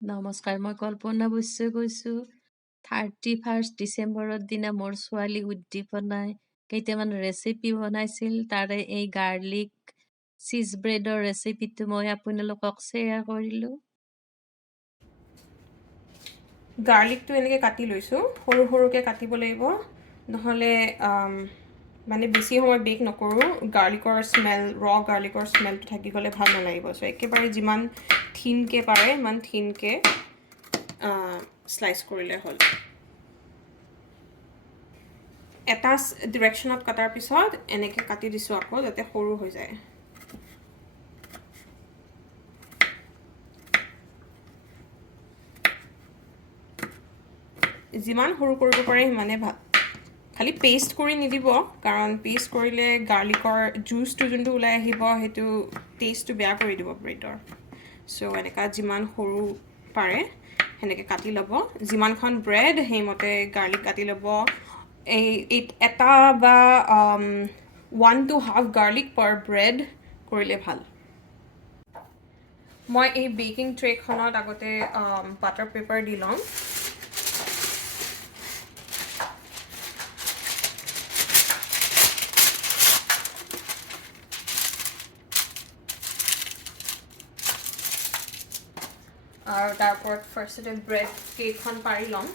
নমস্কাৰ, মই কল্পনা বৈশ্যই কৈছোঁ। 31 ডিচেম্বৰৰ দিনা মোৰ ছোৱালী উদ্দীপনাই কেইটামান ৰেচিপি বনাইছিল। তাৰে এই গাৰ্লিক চীজ ব্ৰেডৰ ৰেচিপিটো মই আপোনালোকক শ্বেয়াৰ কৰিলোঁ। গাৰ্লিকটো এনেকৈ কাটি লৈছোঁ, সৰু সৰুকৈ কাটিব লাগিব, নহ'লে মানে বেছি সময় বেক নকৰোঁ। গাৰ্লিকৰ স্মেল, গাৰ্লিকৰ স্মেলটো থাকি গ'লে ভাল নালাগিব। চ' একেবাৰে যিমান থিনকৈ পাৰে ইমান থিনকৈ স্লাইচ কৰিলে হ'ল। এটা ডিৰেকশ্যনত কটাৰ পিছত এনেকৈ কাটি দিছোঁ আকৌ, যাতে সৰু হৈ যায়। যিমান সৰু কৰিব পাৰে সিমানে ভাল। খালি পেষ্ট কৰি নিদিব, কাৰণ পেষ্ট কৰিলে গাৰ্লিকৰ জুচটো যোনটো ওলাই আহিব সেইটো টেষ্টটো বেয়া কৰি দিব ব্ৰেডৰ। চ' এনেকুৱা যিমান সৰু পাৰে সেনেকৈ কাটি ল'ব। যিমানখন ব্ৰেড সেইমতে গাৰ্লিক কাটি ল'ব। এটা বা 1 to half garlic per bread কৰিলে ভাল। মই এই বেকিং ট্ৰেখনত আগতে বাটাৰ পেপাৰ দি ল'ম। আৰু তাৰ ওপৰত ফাৰ্ষ্টতে ব্ৰেড কেকখন পাৰি ল'ম।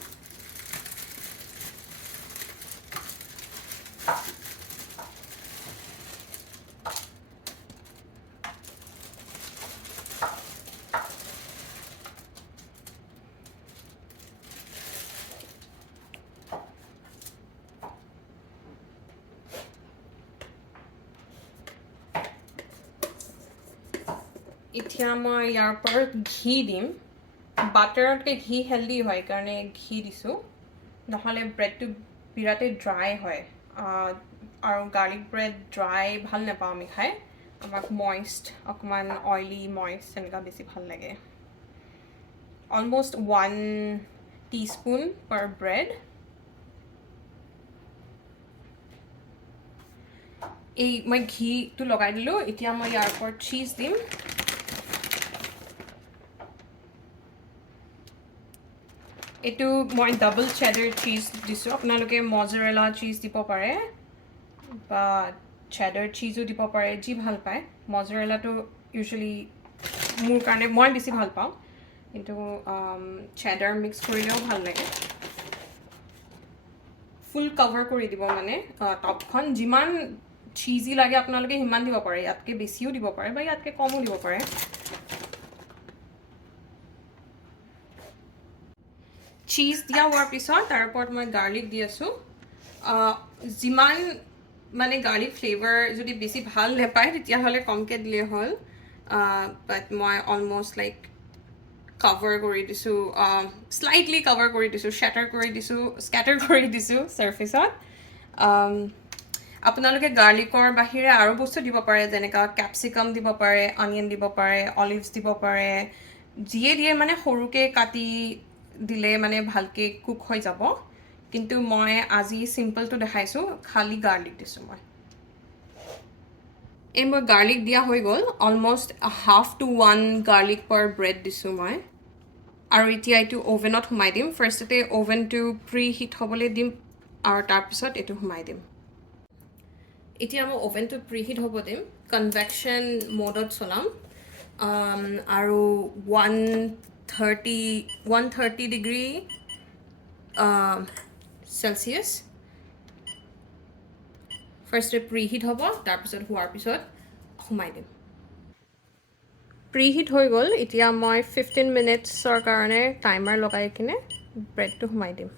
এতিয়া মই ইয়াৰ ওপৰত ঘি দিম। বাটাৰতকৈ ঘি হেল্ডি হয় কাৰণে ঘি দিছোঁ, নহ'লে ব্ৰেডটো বিৰাটেই ড্ৰাই হয়। আৰু গাৰ্লিক ব্ৰেড ড্ৰাই ভাল নাপাওঁ আমি খাই। আমাক মইষ্ট, অকণমান অইলি মইষ্ট এনেকুৱা বেছি ভাল লাগে। Almost 1 teaspoon per bread. এই মই ঘিটো লগাই দিলোঁ। এতিয়া মই ইয়াৰ ওপৰত চীজ দিম। এইটো মই ডাবল চেডাৰ চীজ দিছোঁ। আপোনালোকে মজৰেলা চীজ দিব পাৰে বা চেডাৰ চীজো দিব পাৰে, যি ভাল পায়। মজৰেলাটো ইউজুৱেলি মোৰ কাৰণে মই বেছি ভাল পাওঁ, কিন্তু চেডাৰ মিক্স কৰিলেও ভাল লাগে। ফুল কভাৰ কৰি দিব, মানে টপখন যিমান চীজি লাগে আপোনালোকে সিমান দিব পাৰে। ইয়াতকৈ বেছিও দিব পাৰে বা ইয়াতকৈ কমো দিব পাৰে। চীজ দিয়া হোৱাৰ পিছত তাৰ ওপৰত মই গাৰ্লিক দি আছোঁ। যিমান মানে গাৰ্লিক ফ্লেভাৰ যদি বেছি ভাল নাপায় তেতিয়াহ'লে কমকৈ দিলে হ'ল। বাট মই অলমষ্ট লাইক কভাৰ কৰি দিছোঁ, স্লাইটলি কভাৰ কৰি দিছোঁ, স্কেটাৰ কৰি দিছোঁ চাৰ্ফেচত। আপোনালোকে গাৰ্লিকৰ বাহিৰে আৰু বস্তু দিব পাৰে, যেনেকুৱা কেপচিকাম দিব পাৰে, অনিয়ন দিব পাৰে, অলিভছ দিব পাৰে। যিয়ে দিয়ে মানে সৰুকৈ কাটি দিলে মানে ভালকৈ কুক হৈ যাব। কিন্তু মই আজি চিম্পলটো দেখাইছোঁ, খালি গাৰ্লিক দিছোঁ মই। এই মই গাৰ্লিক দিয়া হৈ গ'ল। Almost 1/2 to 1 garlic per bread দিছোঁ মই। আৰু এতিয়া এইটো অ'ভেনত সোমাই দিম। ফাৰ্ষ্টতে অ'ভেনটো প্ৰি হিট হ'বলৈ দিম আৰু তাৰপিছত এইটো সোমাই দিম। এতিয়া মই অ'ভেনটো প্ৰি হিট হ'ব দিম। কনভেকশ্যন মোডত চলাম আৰু 130 ডিগ্ৰী চেলচিয়াছ ফাৰ্ষ্টে প্ৰি হিট হ'ব, তাৰপিছত হোৱাৰ পিছত সোমাই দিম। প্ৰি হিট হৈ গ'ল। এতিয়া মই 15 মিনিটছৰ কাৰণে টাইমাৰ লগাই কিনে ব্ৰেডটো সোমাই দিম।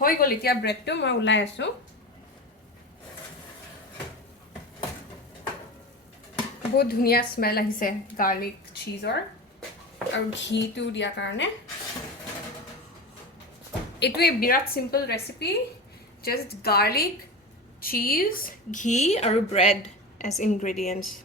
হৈ গ'ল। এতিয়া ব্ৰেডটো মই ওলাই আছোঁ। বহুত ধুনীয়া স্মেল আহিছে গাৰ্লিক চীজৰ আৰু ঘিটো দিয়াৰ কাৰণে। এইটোৱে বিৰাট simple recipe, just garlic, cheese, ghee আৰু bread as ingredients.